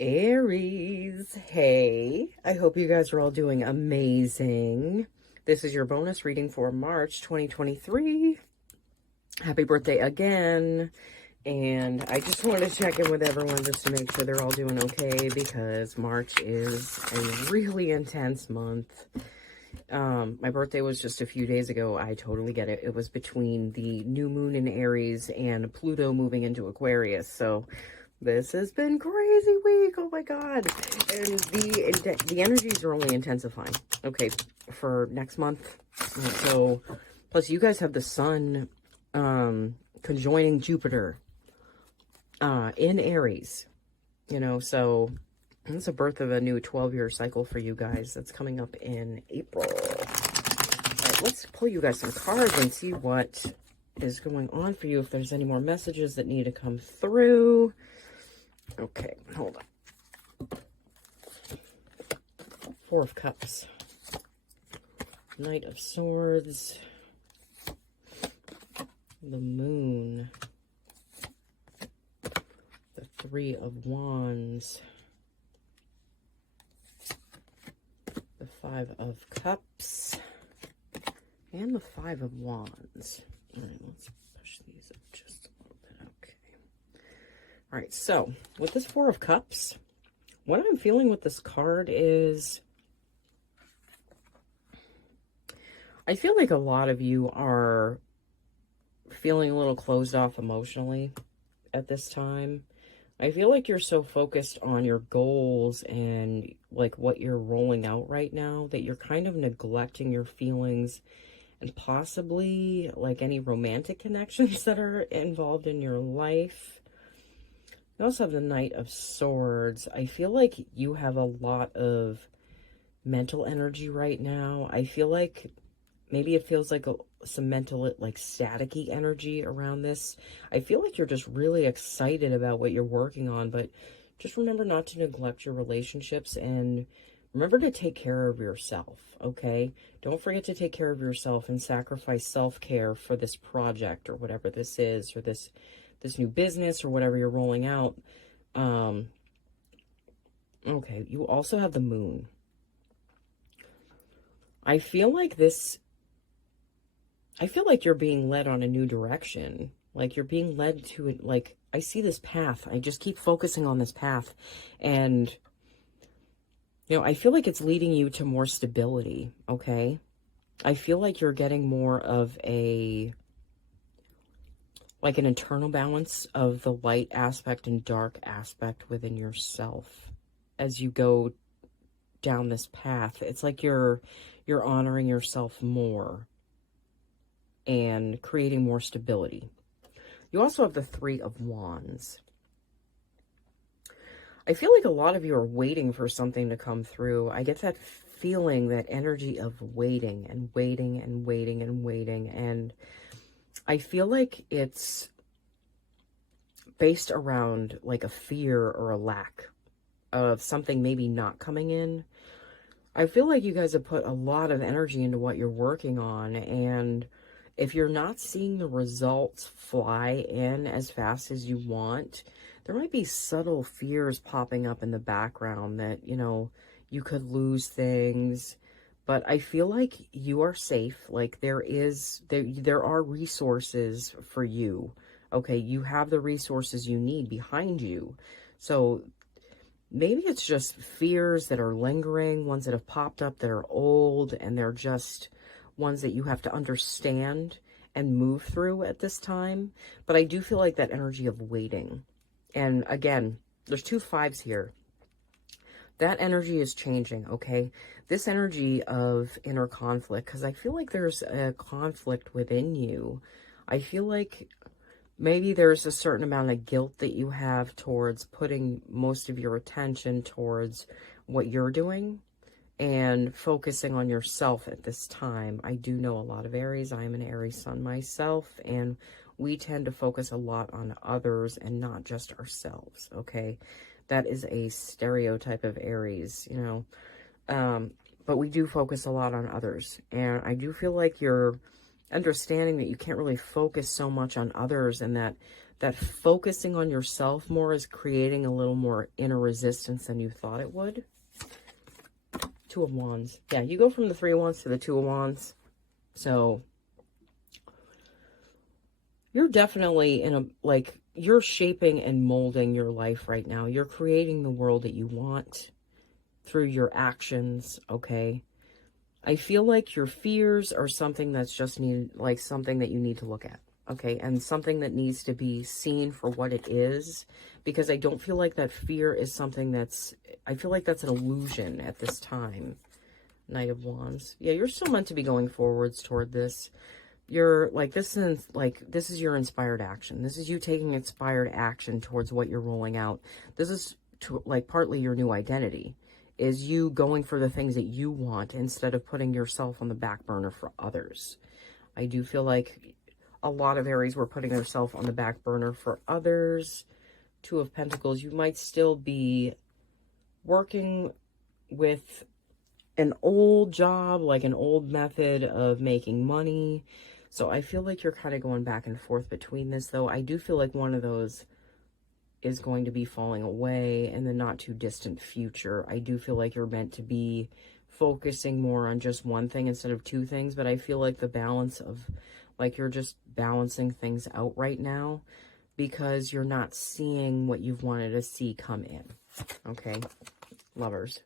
Aries, hey, I hope you guys are all doing amazing. This is your bonus reading for March 2023. Happy birthday again. And I just wanted to check in with everyone just to make sure they're all doing okay because March is a really intense month. My birthday was just a few days ago. I totally get it. It was between the new moon in Aries and Pluto moving into Aquarius. So this has been crazy week. Oh my God. And the energies are only intensifying. Okay, for next month. So, plus you guys have the sun conjoining Jupiter in Aries. So it's a birth of a new 12-year cycle for you guys that's coming up in April. All right, let's pull you guys some cards and see what is going on for you, if there's any more messages that need to come through. Okay, hold on. Four of Cups. Knight of Swords. The Moon. The Three of Wands. The Five of Cups. And the Five of Wands. All right, let's push these up just a little bit. Okay. All right, so with this Four of Cups, what I'm feeling with this card is I feel like a lot of you are feeling a little closed off emotionally at this time. I feel like you're so focused on your goals and like what you're rolling out right now that you're kind of neglecting your feelings and possibly like any romantic connections that are involved in your life. You also have the Knight of Swords. I feel like you have a lot of mental energy right now. I feel like maybe it feels like some mental, like staticky energy around this. I feel like you're just really excited about what you're working on, but just remember not to neglect your relationships and remember to take care of yourself, okay? Don't forget to take care of yourself and sacrifice self-care for this project or whatever this is, or this new business or whatever you're rolling out. Okay, you also have the Moon. I feel like you're being led on a new direction. Like you're being led to it. Like I see this path. I just keep focusing on this path. And, I feel like it's leading you to more stability. Okay. I feel like you're getting more of like an internal balance of the light aspect and dark aspect within yourself as you go down this path. It's like you're honoring yourself more and creating more stability. You also have the Three of Wands. I feel like a lot of you are waiting for something to come through. I get that feeling, that energy of waiting and waiting and waiting and waiting. And I feel like it's based around like a fear or a lack of something maybe not coming in. I feel like you guys have put a lot of energy into what you're working on, and if you're not seeing the results fly in as fast as you want, there might be subtle fears popping up in the background that, you could lose things. But I feel like you are safe. Like there are resources for you. Okay, you have the resources you need behind you. So maybe it's just fears that are lingering, ones that have popped up that are old, and they're just ones that you have to understand and move through at this time. But I do feel like that energy of waiting. And again, there's two fives here. That energy is changing, okay? This energy of inner conflict, because I feel like there's a conflict within you. I feel like maybe there's a certain amount of guilt that you have towards putting most of your attention towards what you're doing and focusing on yourself at this time. I do know a lot of Aries. I am an Aries sun myself, and we tend to focus a lot on others and not just ourselves, okay? That is a stereotype of Aries, but we do focus a lot on others. And I do feel like you're understanding that you can't really focus so much on others, and that focusing on yourself more is creating a little more inner resistance than you thought it would. Two of Wands. Yeah, you go from the Three of Wands to the Two of Wands. So you're definitely in a, like, you're shaping and molding your life right now. You're creating the world that you want through your actions, okay? I feel like your fears are something that's just needed, like something that you need to look at, okay? And something that needs to be seen for what it is, because I don't feel like that fear is something that's, I feel like that's an illusion at this time. Knight of Wands. Yeah, you're still meant to be going forwards toward this. You're like, this is your inspired action. This is you taking inspired action towards what you're rolling out. This is like partly your new identity, is you going for the things that you want instead of putting yourself on the back burner for others. I do feel like a lot of Aries were putting themselves on the back burner for others. Two of Pentacles, you might still be working with an old job, like an old method of making money. So I feel like you're kind of going back and forth between this, though. I do feel like one of those is going to be falling away in the not too distant future. I do feel like you're meant to be focusing more on just one thing instead of two things, but I feel like the balance of, like, you're just balancing things out right now because you're not seeing what you've wanted to see come in. Okay, Lovers.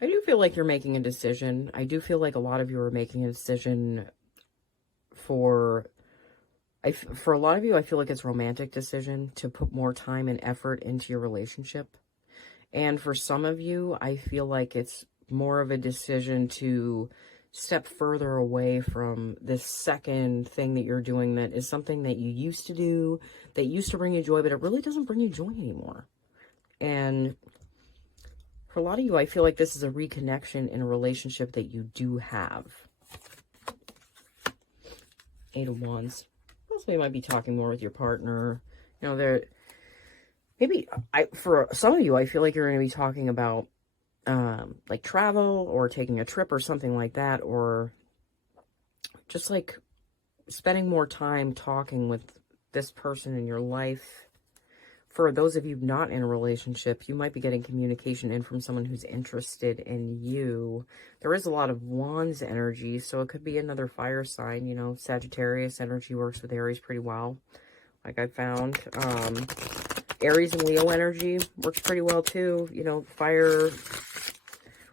I do feel like you're making a decision. I do feel like a lot of you are making a decision for a lot of you, I feel like it's a romantic decision to put more time and effort into your relationship. And for some of you, I feel like it's more of a decision to step further away from this second thing that you're doing that is something that you used to do, that used to bring you joy, but it really doesn't bring you joy anymore. And for a lot of you, I feel like this is a reconnection in a relationship that you do have. Eight of Wands. Also, you might be talking more with your partner. You know, for some of you, I feel like you're going to be talking about like travel or taking a trip or something like that, or just like spending more time talking with this person in your life. For those of you not in a relationship, you might be getting communication in from someone who's interested in you. There is a lot of Wands energy, so it could be another fire sign. You know, Sagittarius energy works with Aries pretty well, like I found. Aries and Leo energy works pretty well too. You know, fire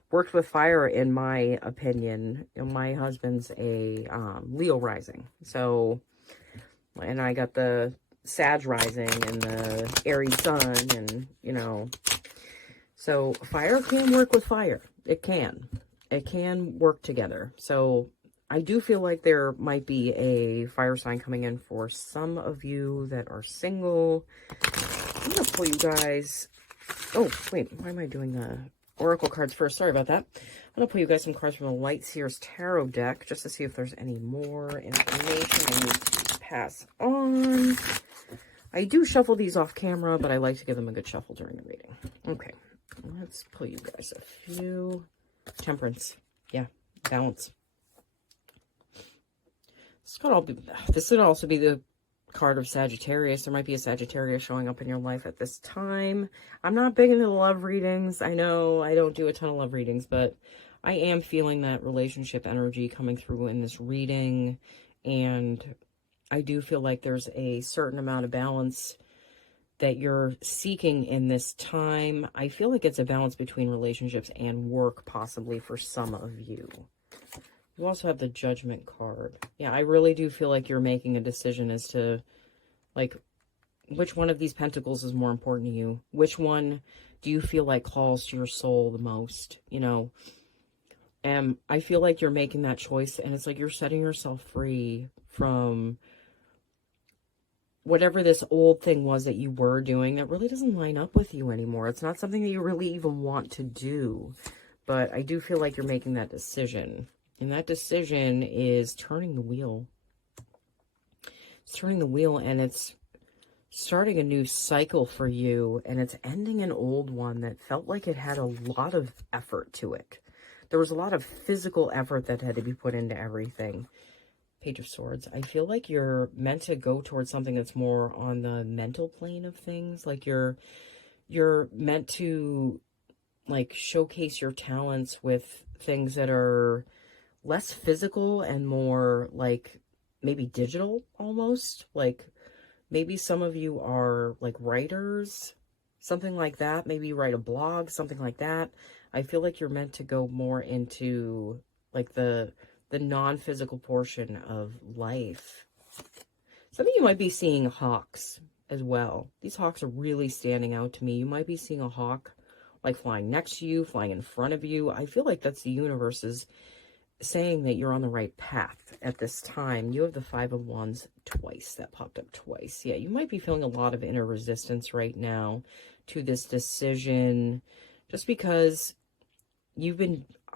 works with fire, in my opinion. You know, my husband's a Leo rising, so, and I got the Sag rising and the Aries sun, and, you know, so fire can work with fire. It can work together. So I do feel like there might be a fire sign coming in for some of you that are single. I'm gonna pull you guys, oh wait, why am I doing the oracle cards first? Sorry about that. I'm gonna pull you guys some cards from the Light Seers Tarot deck just to see if there's any more information I need to pass on. I do shuffle these off camera, but I like to give them a good shuffle during the reading. Okay, let's pull you guys a few. Temperance. Yeah, balance. This could also be the card of Sagittarius. There might be a Sagittarius showing up in your life at this time. I'm not big into love readings. I know I don't do a ton of love readings, but I am feeling that relationship energy coming through in this reading, and I do feel like there's a certain amount of balance that you're seeking in this time. I feel like it's a balance between relationships and work, possibly, for some of you. You also have the Judgment card. Yeah, I really do feel like you're making a decision as to, like, which one of these pentacles is more important to you. Which one do you feel like calls to your soul the most, you know? And I feel like you're making that choice, and it's like you're setting yourself free from whatever this old thing was that you were doing that really doesn't line up with you anymore. It's not something that you really even want to do. But I do feel like you're making that decision. And that decision is turning the wheel. It's turning the wheel, and it's starting a new cycle for you. And it's ending an old one that felt like it had a lot of effort to it. there was a lot of physical effort that had to be put into everything. Page of Swords. I feel like you're meant to go towards something that's more on the mental plane of things. Like you're meant to like showcase your talents with things that are less physical and more like maybe digital almost. Like maybe some of you are like writers, something like that. Maybe you write a blog, something like that. I feel like you're meant to go more into like the non-physical portion of life. Some of you might be seeing hawks as well. These hawks are really standing out to me. You might be seeing a hawk like flying next to you, flying in front of you. I feel like that's the universe's saying that you're on the right path at this time. You have the Five of Wands twice. That popped up twice. Yeah, you might be feeling a lot of inner resistance right now to this decision, just because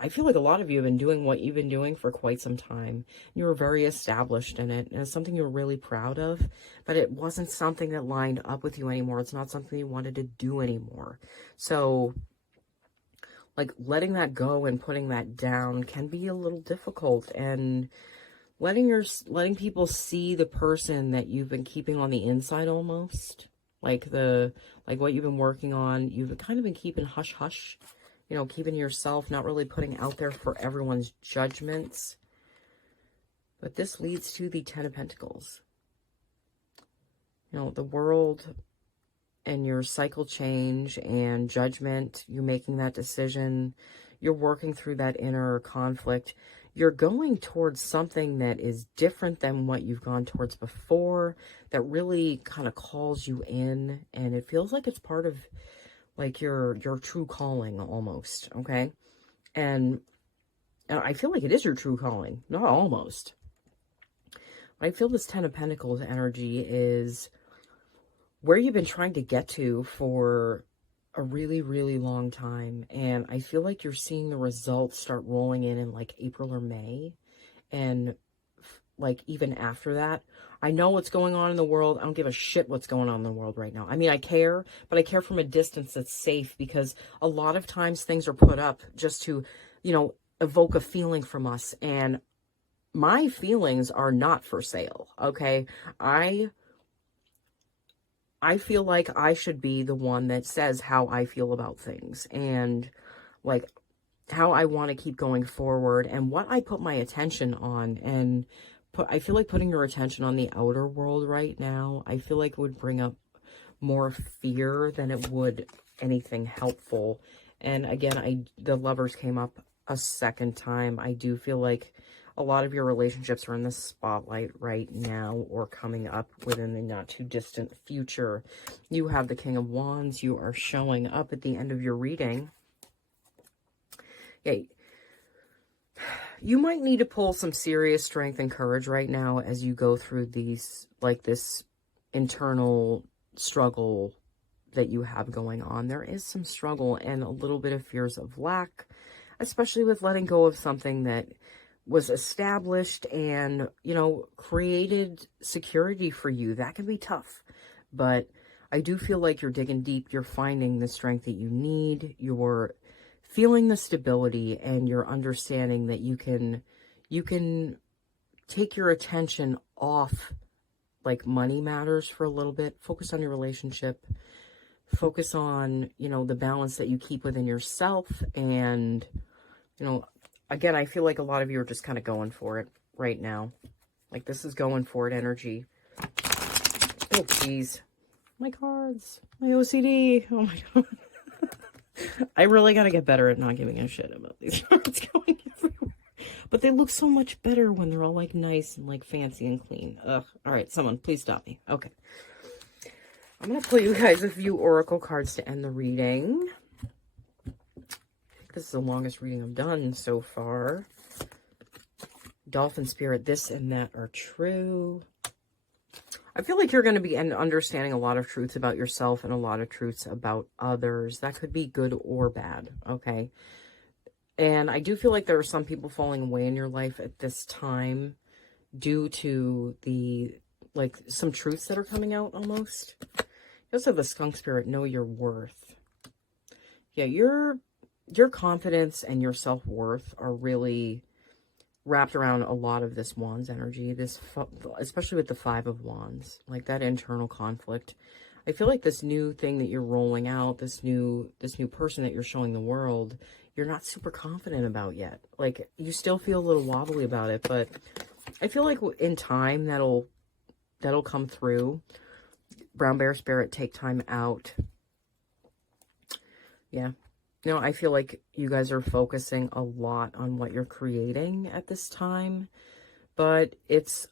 I feel like a lot of you have been doing what you've been doing for quite some time. You were very established in it, and it's something you were really proud of, but it wasn't something that lined up with you anymore. It's not something you wanted to do anymore. So like letting that go and putting that down can be a little difficult, and letting people see the person that you've been keeping on the inside almost, like what you've been working on. You've kind of been keeping hush hush, you know, keeping yourself, not really putting out there for everyone's judgments. But this leads to the Ten of Pentacles. You know, the world and your cycle change and judgment, you making that decision, you're working through that inner conflict. You're going towards something that is different than what you've gone towards before, that really kind of calls you in, and it feels like it's part of like your true calling almost, okay? And I feel like it is your true calling, not almost. I feel this Ten of Pentacles energy is where you've been trying to get to for a really, really long time. And I feel like you're seeing the results start rolling in like April or May. And like even after that, I know what's going on in the world. I don't give a shit what's going on in the world right now. I mean, I care, but I care from a distance that's safe, because a lot of times things are put up just to, you know, evoke a feeling from us. And my feelings are not for sale, okay? I feel like I should be the one that says how I feel about things, and like how I want to keep going forward, and what I put my attention on. And I feel like putting your attention on the outer world right now, I feel like would bring up more fear than it would anything helpful. And again, the Lovers came up a second time. I do feel like a lot of your relationships are in the spotlight right now, or coming up within the not too distant future. You have the King of Wands. You are showing up at the end of your reading. Yeah, you might need to pull some serious strength and courage right now as you go through these, like this internal struggle that you have going on. There is some struggle and a little bit of fears of lack, especially with letting go of something that was established and, you know, created security for you. That can be tough, but I do feel like you're digging deep. You're finding the strength that you need. You're feeling the stability, and you're understanding that you can take your attention off like money matters for a little bit. Focus on your relationship. Focus on, you know, the balance that you keep within yourself. And, you know, again, I feel like a lot of you are just kind of going for it right now. Like this is going for it energy. Oh, geez. My cards. My OCD. Oh, my God. I really got to get better at not giving a shit about these cards going everywhere. But they look so much better when they're all like nice and like fancy and clean. Ugh. All right, someone please stop me. Okay. I'm going to pull you guys a few oracle cards to end the reading. This is the longest reading I've done so far. Dolphin Spirit, this and that are true. I feel like you're going to be understanding a lot of truths about yourself and a lot of truths about others. That could be good or bad, okay? And I do feel like there are some people falling away in your life at this time due to the, like, some truths that are coming out almost. You also have the Skunk Spirit, know your worth. Yeah, you're your confidence and your self-worth are really wrapped around a lot of this Wands energy, especially with the Five of Wands, like that internal conflict. I feel like this new thing that you're rolling out, this new person that you're showing the world, you're not super confident about yet. Like, you still feel a little wobbly about it, but I feel like in time that'll come through. Brown Bear Spirit, take time out. Yeah. You know, I feel like you guys are focusing a lot on what you're creating at this time, but it's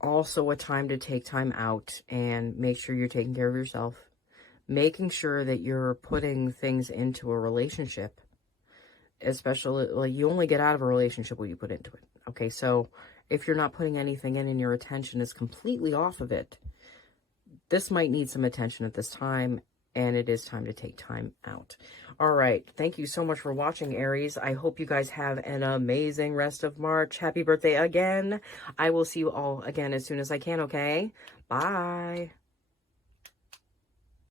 also a time to take time out and make sure you're taking care of yourself, making sure that you're putting things into a relationship, especially, like, you only get out of a relationship what you put into it. Okay, so if you're not putting anything in and your attention is completely off of it, this might need some attention at this time, and it is time to take time out. All right. Thank you so much for watching, Aries. I hope you guys have an amazing rest of March. Happy birthday again. I will see you all again as soon as I can, okay? Bye.